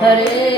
हरे